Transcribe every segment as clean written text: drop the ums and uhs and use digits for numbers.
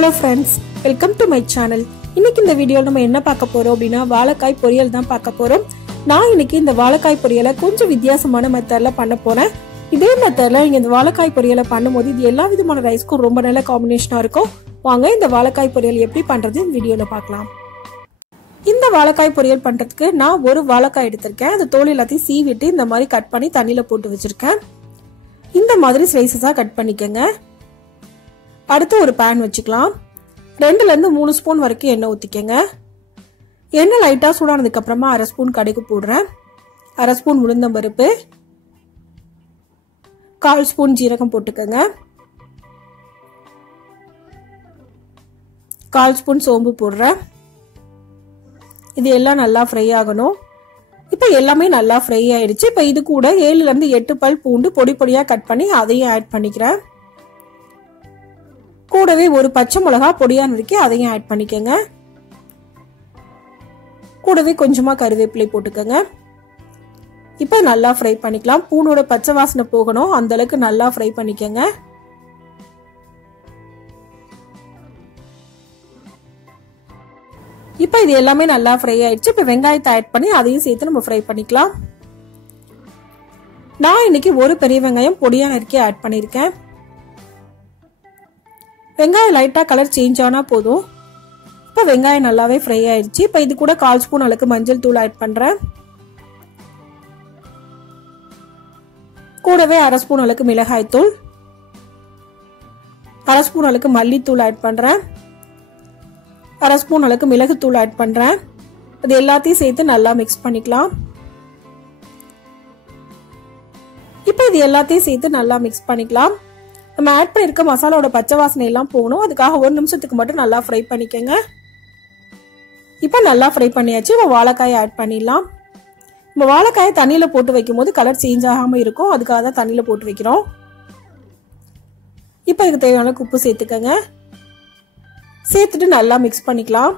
Hello friends, welcome to my channel. இன்னைக்கு இந்த வீடியோல நம்ம என்ன பார்க்க போறோம் அப்படினா வாழைக்காய் பொரியல் தான் பார்க்க போறோம். நான் இன்னைக்கு இந்த வாழைக்காய் பொரியலை கொஞ்சம் வித்தியாசமான மெத்தட்ல பண்ண போறேன். இதே மெத்தட்ல நீங்க இந்த வாழைக்காய் பொரியலை பண்ணும்போது இது எல்லா விதமான ரைஸ்க்கும் ரொம்ப நல்ல காம்பினேஷனா இருக்கும். வாங்க இந்த வாழைக்காய் பொரியல் எப்படி பண்றது இந்த வீடியோல பார்க்கலாம். இந்த வாழைக்காய் பொரியல் பண்றதுக்கு நான் ஒரு வாழைக்காய் எடுத்திருக்கேன். அந்த தோல் எல்லாத்தையும் சீவிட்டு இந்த மாதிரி கட் பண்ணி தண்ணியில போட்டு வச்சிருக்கேன். இந்த மாதிரி ஸ்லைசஸா கட் பண்ணிக்கங்க. அடுத்து ஒரு pan வச்சுக்கலாம். 2 ல இருந்து 3 ஸ்பூன் வரைக்கும் எண்ணெய் ஊத்திக்கங்க. எண்ணெய் லைட்டா சூடானதுக்கு அப்புறமா 1/2 ஸ்பூன் கடுகு போடுறேன். 1/2 ஸ்பூன் உளுந்தம் பருப்பு, 1/4 ஸ்பூன் ஜீரகம் போட்டுக்கங்க. 1/4 ஸ்பூன் சோம்பு போடுறேன். இது எல்லாம் நல்லா ஃப்ரை ஆகணும். இப்போ எல்லாமே நல்லா ஃப்ரை ஆயிடுச்சு. இப்போ இது கூட 7 ல இருந்து 8 பல் பூண்டு பொடி பொடியா கட் பண்ணி அதையும் ஆட் பண்ணிக்கிறேன். கூடவே ஒரு பச்சை மிளகா பொடியா நறுக்கி அதையும் ஆட் பண்ணிக்கங்க. கூடவே கொஞ்சமா கருவேப்பிலை போட்டுக்கங்க. இப்போ நல்லா ஃப்ரை பண்ணிக்கலாம். பூண்டோட பச்சை வாசனை போகணும், அந்த அளவுக்கு நல்லா ஃப்ரை பண்ணிக்கங்க. இப்போ இது எல்லாமே நல்லா ஃப்ரை ஆயிடுச்சு. இப்போ வெங்காயத்தை ஆட் பண்ணி அதையும் சேர்த்து நம்ம ஃப்ரை பண்ணிக்கலாம். நான் இன்னைக்கு ஒரு பெரிய வெங்காயம் பொடியா நறுக்கி ஆட் பண்ணிருக்கேன். வெங்காயம் லைட்டா கலர் சேஞ்ச் ஆனா போதும். இப்போ வெங்காயம் நல்லாவே ஃப்ரை ஆயிடுச்சு. இப்போ இது கூட 1/4 ஸ்பூன் அளவுக்கு மஞ்சள் தூள் ஆட் பண்றேன். கூடவே 1/2 ஸ்பூன் அளவுக்கு மிளகாய் தூள், 1/2 ஸ்பூன் அளவுக்கு மல்லித்தூள் ஆட் பண்றேன். 1/2 ஸ்பூன் அளவுக்கு மிளகு தூள் ஆட் பண்றேன். இது எல்லாத்தையும் சேர்த்து நல்லா மிக்ஸ் பண்ணிக்கலாம். இப்போ இது எல்லாத்தையும் சேர்த்து நல்லா மிக்ஸ் பண்ணிக்கலாம். நம்ம ஆட் பண்ணிருக்க மசாலாவோட பச்சை வாசனை எல்லாம் போகணும். அதுக்காக 1 நிமிஷத்துக்கு மட்டும் நல்லா ஃப்ரை பண்ணிக்கங்க. இப்போ நல்லா ஃப்ரை பண்ணியாச்சு. நம்ம வாழைக்காயை ஆட் பண்ணிடலாம். நம்ம வாழைக்காயை தண்ணியில போட்டு வைக்கும் போது கலர் சேஞ்ச் ஆகாம இருக்கும், அதுக்காக தான் தண்ணியில போட்டு வைக்கிறோம். இப்போ இதுக்கு தேவையான உப்பு சேர்த்துக்கங்க. சேர்த்துட்டு நல்லா மிக்ஸ் பண்ணிக்கலாம்.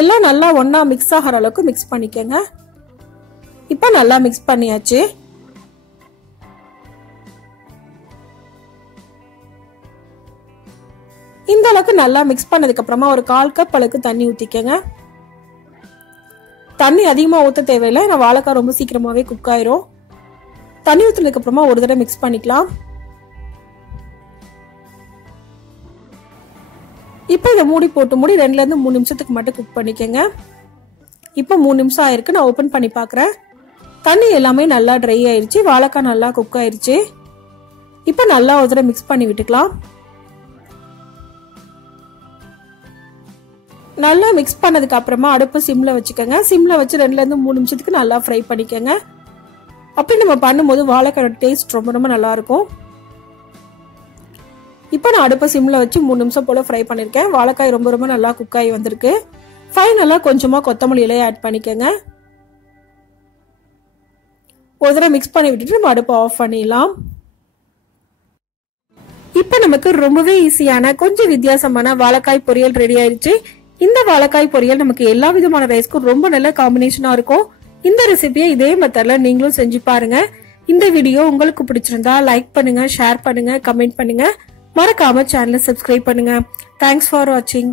எல்லாம் நல்லா ஒண்ணா மிக்ஸ் ஆகிற அளவுக்கு மிக்ஸ் பண்ணிக்கங்க. இப்போ நல்லா மிக்ஸ் பண்ணியாச்சு. இந்த அளவுக்கு நல்லா மிக்ஸ் பண்ணதுக்கு அப்புறமா ஒரு 1/4 கப் அளவுக்கு தண்ணி ஊத்திக்கங்க. தண்ணி அதிகமா ஊத்த தேவையில்லை, நான் வாழைக்காய் ரொம்ப சீக்கிரமாவே குக் ஆயிரும். தண்ணி ஊத்துனதுக்கு அப்புறமா ஒரு தடவை மிக்ஸ் பண்ணிக்கலாம். இப்போ இதை மூடி போட்டு 2 ல இருந்து 3 நிமிஷத்துக்கு மட்டும் குக் பண்ணிக்கங்க. இப்போ 3 நிமிஷம் ஆயிருக்கு. நான் ஓபன் பண்ணி பாக்குறேன். தண்ணி எல்லாமே நல்லா ட்ரை ஆயிருச்சு. வாழைக்காய் நல்லா குக் ஆயிருச்சு. இப்போ நல்லா ஒரு தடவை மிக்ஸ் பண்ணி விட்டுக்கலாம். நல்லா மிக்ஸ் பண்ணதுக்கு அப்புறமா அடுப்பு சிம்ல வச்சுக்கோங்க. சிம்ல வச்சு 2 ல இருந்து 3 நிமிஷத்துக்கு நல்லா ஃப்ரை பண்ணிக்கங்க. அப்படி நம்ம பண்ணும்போது வாழைக்காயோட டேஸ்ட் ரொம்ப ரொம்ப நல்லா இருக்கும். இப்போ நான் அடுப்பை சிம்ல வச்சு 3 நிமிஷம் போல ஃப்ரை பண்ணிருக்கேன். வாழைக்காய் ரொம்ப ரொம்ப நல்லா குக் ஆகி வந்திருக்கு. ஃபைனலா கொஞ்சமா கொத்தமல்லி இலையை ஆட் பண்ணிக்கங்க. ஒரு தடவை மிக்ஸ் பண்ணி விட்டுட்டு நம்ம அடுப்பை ஆஃப் பண்ணிடலாம். இப்போ நமக்கு ரொம்பவே ஈஸியான கொஞ்சம் வித்தியாசமான வாழைக்காய் பொரியல் ரெடி ஆயிடுச்சு. இந்த வாழைக்காய் பொரியல் நமக்கு எல்லா விதமான ரைஸ்க்கும் ரொம்ப நல்ல காம்பினேஷனா இருக்கும். இந்த ரெசிபியை இதே மெத்தட்ல நீங்களும் செஞ்சு பாருங்க. இந்த வீடியோ உங்களுக்கு பிடிச்சிருந்தா லைக் பண்ணுங்க, ஷேர் பண்ணுங்க, கமெண்ட் பண்ணுங்க. மறக்காம சேனலை சப்ஸ்கிரைப் பண்ணுங்க. தேங்க்ஸ் ஃபார் வாட்சிங்.